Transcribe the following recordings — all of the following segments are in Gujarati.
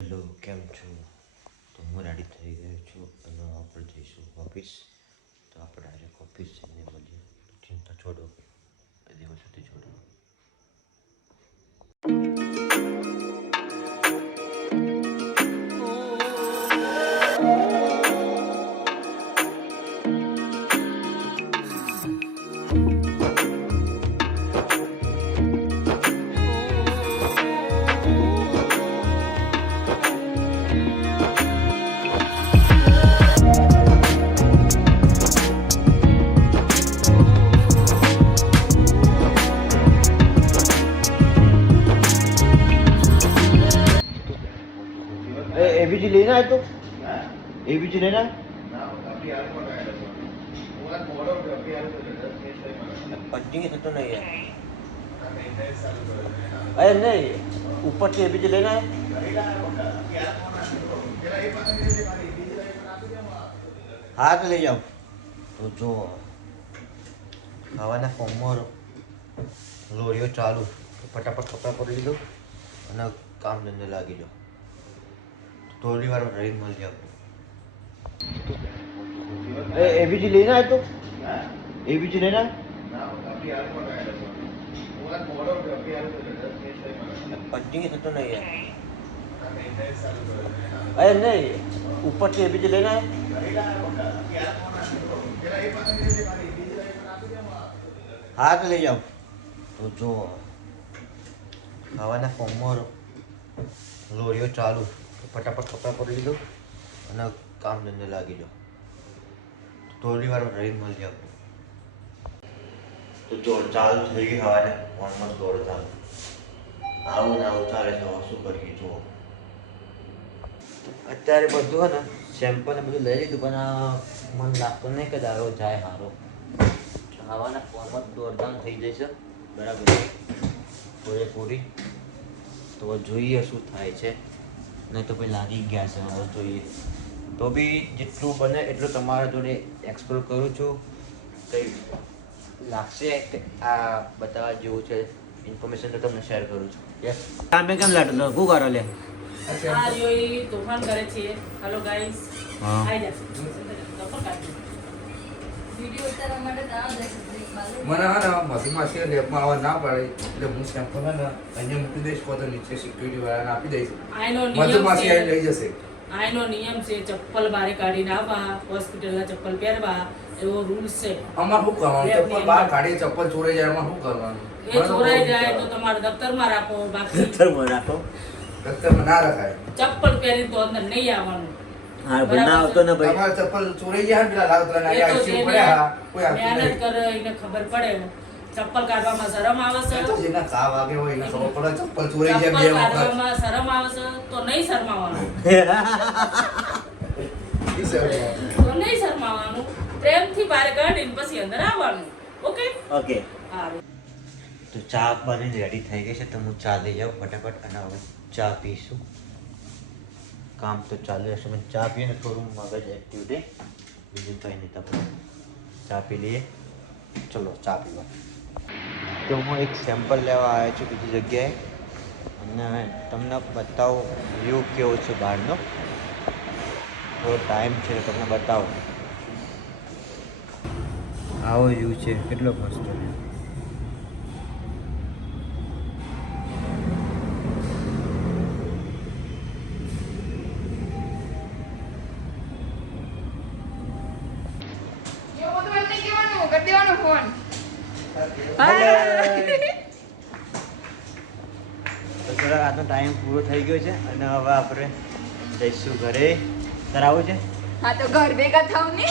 હેલો, કેમ છો? તો હું રેડી થઈ ગયો છું અને આપણે જઈશું ઓફિસ. તો આપણે ડાયરેક્ટ ઓફિસ જઈને મળીએ. ચિંતા છોડો, બે દિવસ સુધી છોડો. एबीजी लेना है तो एबीजी लेना है पंचिंग तो नहीं है अरे नहीं ऊपर से एबीजी लेना है हाँ तो ले जाओ तो जो ખાવાના ફોર્મમાં લોરીઓ ચાલુ ફટાફટ કપડાં પડી લીધું અને કામ ધંધે લાગી જાઓ થોડી વાર રહી મળી જાઓ एबीजी लेना है तो एबीजी लेना है पंचिंग तो नहीं है अरे नहीं ऊपर से एबीजी लेना है हाँ तो ले जाओ तो जो ખાવાના ફોર્મમાં લોરીઓ ચાલુ ફટાફટ કપડાં પડી લીધું અને કામ ધંધે લાગી જાઓ થોડી વાર રહી મળી જાઓ તો જો ચાલુ થઈ ગઈ સવારે ફોનમાં દોડ ચાલુ આવું ને આવું ચાલે છે શું કરીએ જુઓ અત્યારે બધું હે ને સેમ્પલ ને બધું લઈ લીધું પણ મને લાગતું નહીં કે દારો જાય સારો ખાવાના ફોર્મમાં દોડધામ થઈ જશે બરાબર પૂરેપૂરી તો જોઈએ શું થાય છે નહીં તો ભાઈ લાગી ગયા છે હવે જોઈએ તો બી જેટલું બને એટલું તમારા જોડે એક્સપ્લોર કરું છું કંઈ લાગશે કે આ બતાવવા જેવું છે ઇન્ફોર્મેશન તો તમને શેર કરું છું યસ તમે કેમ લાટો શું કરો લે આ જોઈ તોફાન કરે છે હેલો ગાઈસ હા આઈ જશે તોફાન કાઢજો વિડિયો ઉતારવા માટે ના દે મને હા ને મધુમાખી લેબમાં આવવા ના પડે એટલે હું સેમ્પલ હે ને અહીંયા મૂકી દઈશ તો નીચે સિક્યુરિટી વાળાને આપી દઈશ આઈનો મધુમાખી નિયમ લઈ જશે આઈનો નિયમ છે ચપ્પલ બારે કાઢીને આવવા હોસ્પિટલના ચપ્પલ પહેરવા એવો રૂલ્સ છે આમાં શું કરવાનું ચપ્પલ બહાર કાઢી ચપ્પલ ચોરાઈ જાય એમાં શું કરવાનું એ ચોરાઈ જાય તો તમારે દફતરમાં રાખો બાકી દફતરમાં રાખો દફતરમાં ના રખાય ચપ્પલ પહેરીને તો અંદર નહીં આવવાનું હા બનાવ તો ને ભાઈ તમારે ચપ્પલ ચોરાઈ જાય ને પેલા લાવ પેલા એ તો આઈસીયુ પડ્યા કોઈ આપતું મહેનત નહીં કરે એને ખબર પડે ચપ્પલ કાઢવામાં શરમ આવે છે તો જેના તાવ વાગે હોય એને ખબર પડે ચપ્પલ ચોરાઈ જાય બે ચપ્પલ વખત કાઢવામાં શરમ આવે છે તો નહીં શરમાવાનું ઈ સર તો નહીં શરમાવાનું પ્રેમથી બહાર કાઢીને પછી અંદર આવવાનું ઓકે ઓકે હા તો ચા બની રેડી થઈ ગઈ છે તો હું ચા લઈ જાઉં ફટાફટ અને હવે ચા પીશું કામ તો ચાલુ રહેશે પણ ચા પીએ ને થોડું મગજ એક્ટિવ રહે બીજું કંઈ નહીં તમે ચા પી લઈએ ચલો ચા પીવા તો હું એક સેમ્પલ લેવા આવ્યો છું બીજી જગ્યાએ અને તમને બતાવો વ્યૂ કેવો છે બહારનો થોડો ટાઈમ છે તમને બતાવો આવો વ્યૂ છે કેટલો મસ્ત વ્યૂ તો ચલો આજનો ટાઈમ પૂરો થઈ ગયો છે અને હવે આપણે જઈશું ઘરે કરાવવું છે હા તો ઘર ભેગા થાવ ને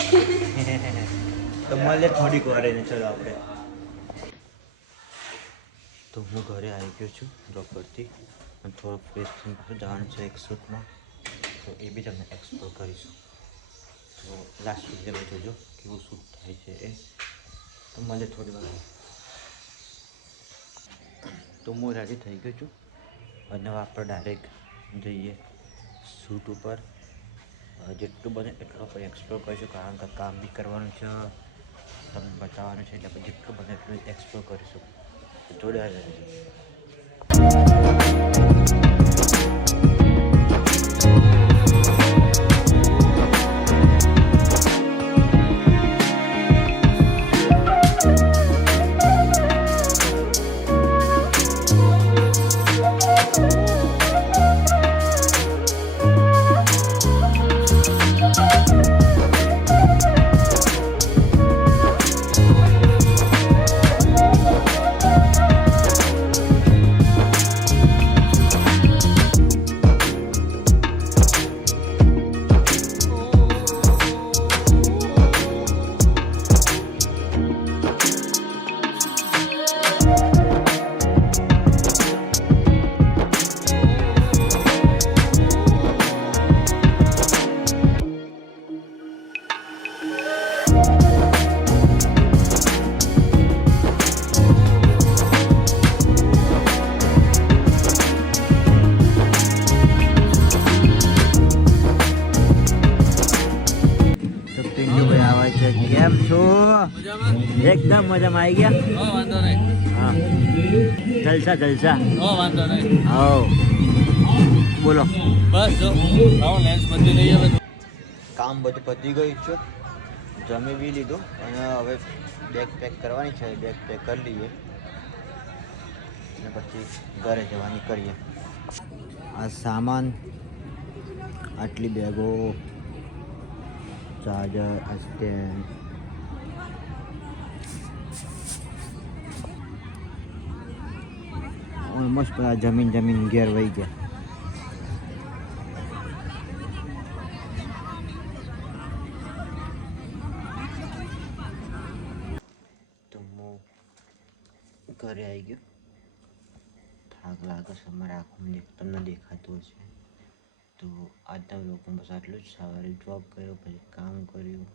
તો મળીએ થોડીક વાર રહીને ચલો આપણે તો હું ઘરે આવી ગયો છું જોબ પરથી અને થોડું ફ્રેશ થઈને પાછું જવાનું છે એક શૂટમાં તો એ બી તમને એક્સપ્લોર કરીશું તો લાસ્ટ વિડીયોમાં જોજો કેવું શૂટ થાય છે એ તો મળીએ થોડી વાર તો હું રેડી થઈ ગયો છું અને હવે આપણે ડાયરેક્ટ જઈએ શૂટ ઉપર જેટલું બને એટલું આપણે એક્સપ્લોર કરીશું કારણ કે કામ બી કરવાનું છે તમને બતાવવાનું છે એટલે આપણે જેટલું બને એટલું એક્સપ્લોર કરીશું જોડે રહેજો કેમ છો? એકદમ મજામાં આવી ગયા. વાંધો નહીં. હા, જલસા જલસા. વાંધો નહીં. હા, બોલો. બસ જો લેન્સ બદલી લઈએ હવે. કામ બધું પતી ગયું છે, જમી બી લીધું અને હવે બેગ પેક કરવાની છે. બેગ પેક કરી લઈએ અને પછી ઘરે જવાની કરીએ. આ સામાન, આટલી બેગો, ચાર્જર, સ્ટેન્ડ, ઓલમોસ્ટ બધા જમીન ઘેર વહી ગયા. તો હું ઘરે આવી ગયો. થાક લાગે છે મારા આંખોમાં, તમને દેખાતું હશે. તો આજના વ્લોગમાં બસ આટલું જ. સવારે જોબ કર્યો, પછી કામ કર્યું,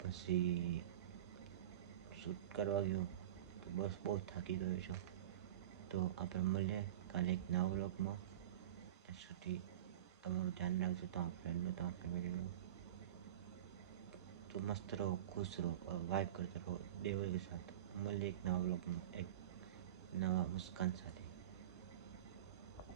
પછી શૂટ કરવા ગયો. તો બસ બહુ થાકી ગયો છું. તો આપણે મળીએ કાલે એક નવા વ્લોગમાં. ત્યાં સુધી તમારું ધ્યાન રાખજો, તમારા ફ્રેન્ડનું, તમારા ફેમિલીનું. તો મસ્ત રહો, ખુશ રહો, વાઇબ કરતા રહો દેવલ કે સાથ. મળીએ એક નવા વ્લોગમાં, એક નવા મુસ્કાન સાથે.